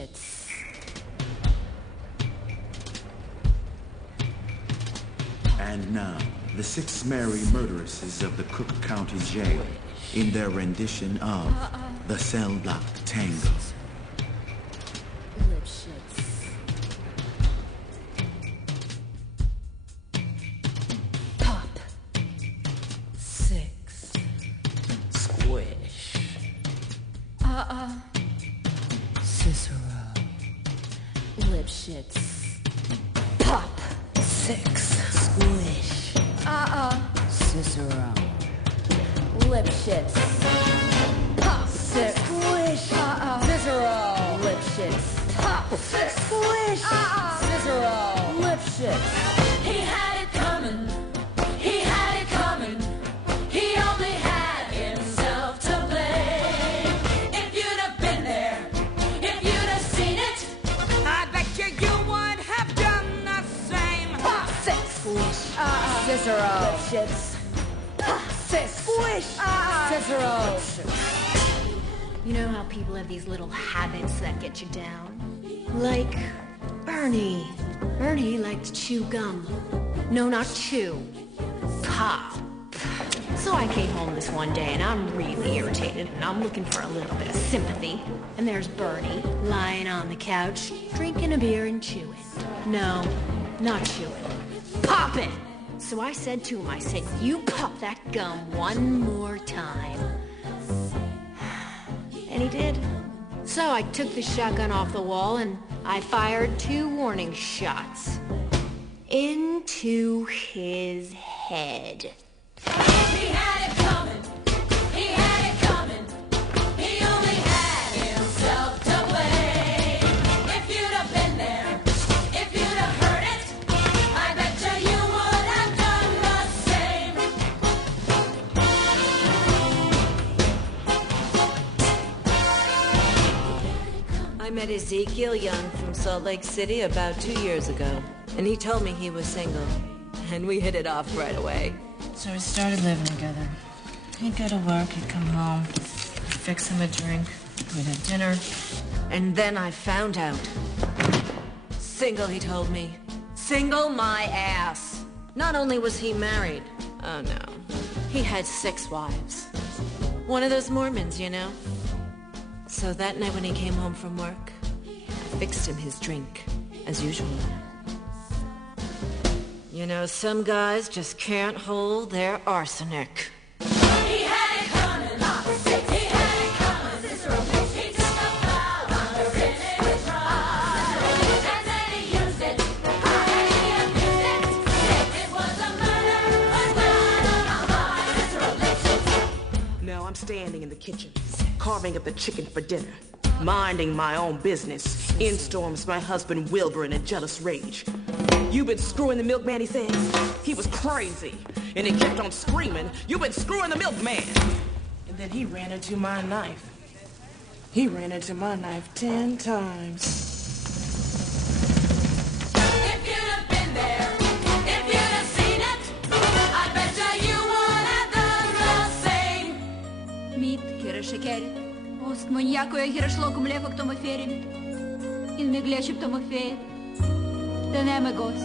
Lipschitz. And now, the 6 merry murderesses of the Cook County Jail in their rendition of the Cell Block Tango. Lipschitz. Pop. 6. Squish. Cicero. Lipschitz. Pop. 6. Squish. Cicero. Lipschitz. Pop. 6. Squish. Cicero. Lipschitz. Pop. 6. Squish. Cicero. Lipschitz. He had it coming. He had it coming. He only had himself to blame. If you'd have been there, if you'd have seen it, I bet you would have done the same. Pop. 6. Squish. Cicero. Lipschitz. Pop. 6. Squish. Cicero. You know how people have these little habits that get you down? Like Bernie. Bernie liked to chew gum. No, not chew. Pop. So I came home this one day and I'm really irritated and I'm looking for a little bit of sympathy. And there's Bernie lying on the couch, drinking a beer and chewing. No, not chewing. Popping! So I said to him, I said, you pop that gum one more time. And he did. So I took the shotgun off the wall and I fired 2 warning shots. Into his head. He had it coming. He had it coming. He only had himself to blame. If you'd have been there, if you'd have heard it, I bet you would have done the same. I met Ezekiel Young from Salt Lake City about 2 years ago, and he told me he was single, and we hit it off right away. So we started living together. He'd go to work, he'd come home, I'd fix him a drink, we'd have dinner, and then I found out. Single, he told me. Single my ass. Not only was he married, oh no, he had 6 wives. One of those Mormons, you know. So that night when he came home from work, I fixed him his drink, as usual. You know, some guys just can't hold their arsenic. He had it coming. He had it coming. He took a vow under his trial. And then he used it. And he abused it. It was a murder. Now I'm standing in the kitchen, carving up the chicken for dinner, minding my own business. In storms my husband Wilbur in a jealous rage. "You've been screwing the milkman," he says. He was crazy, and he kept on screaming, "You've been screwing the milkman." And then he ran into my knife. He ran into my knife 10 times. If you'd have been there, if you'd have seen it, I bet you would have done the same. Мід, кире шекері, ост моньякою гірешлоком лефок тому ферім, ін міглячіп тому феє, денемегос,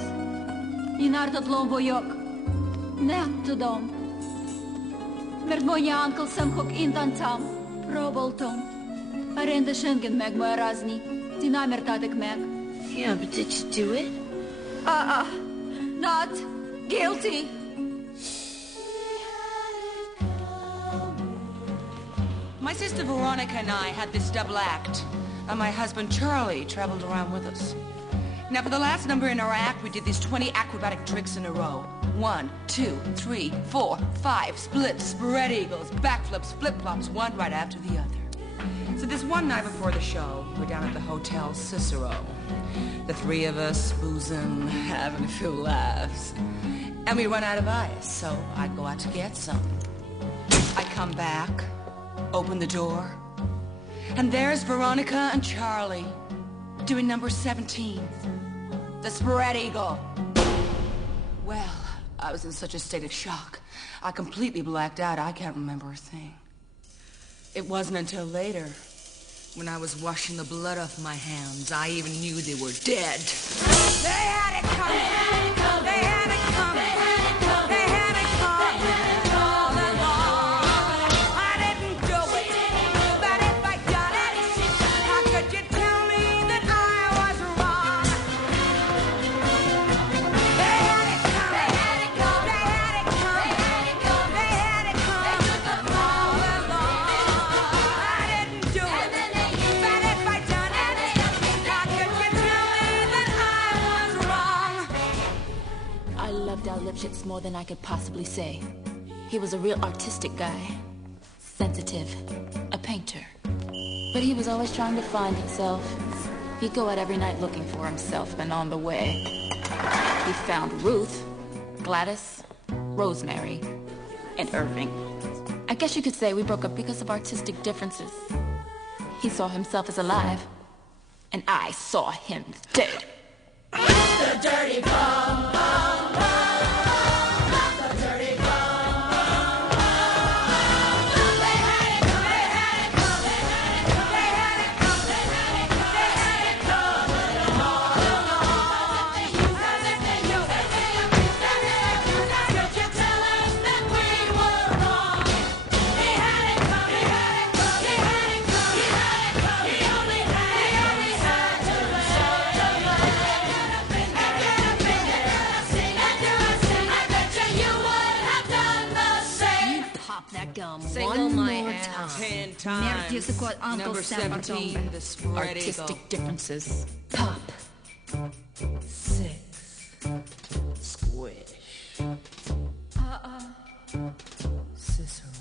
інарто тлом бойок, не тудом. Мердмоня анкл самхок інтантам, проболтом, аренда шенген мег моя разні, динамер татек мег. Yeah, but did you do it? Not guilty. My sister Veronica and I had this double act, and my husband Charlie traveled around with us. Now, for the last number in our act, we did these 20 acrobatic tricks in a row. 1, 2, 3, 4, 5, splits, spread eagles, backflips, flip-flops, one right after the other. So this one night before the show, we're down at the Hotel Cicero. The 3 of us boozing, having a few laughs. And we run out of ice, so I go out to get some. I come back, open the door, and there's Veronica and Charlie doing number 17, the spread eagle. Well, I was in such a state of shock. I completely blacked out. I can't remember a thing. It wasn't until later When I was washing the blood off my hands, I even knew they were dead. They had it coming. They had it coming. They had it coming. They had it coming all along. I didn't do it, but if I'd done it, how could you tell me that I was wrong? They had it coming. They had it coming. They had it coming. They had it coming. They took the all along. I didn't do it, but if I'd done it, how could you tell me that I was wrong? I loved Al Lipschitz more than I could possibly say. He was a real artistic guy. Sensitive. A painter. But he was always trying to find himself. He'd go out every night looking for himself, and on the way, he found Ruth, Gladys, Rosemary, and Irving. I guess you could say we broke up because of artistic differences. He saw himself as alive, and I saw him dead. The dirty bomb, bomb, bomb, the dirty bomb, bomb, bomb. They had it coming, they had it coming, they had it coming, they had it coming all along. As if they knew it, could you tell us that we were wrong? He had it coming, he had it coming, he had it coming, he had it coming. He only had to Pop that gum Single one my more ass. time. 10 times. Мерзкий кот Uncle Number Sam 17, the spread Artistic eagle. differences. Pop. 6. Squish. Cicero.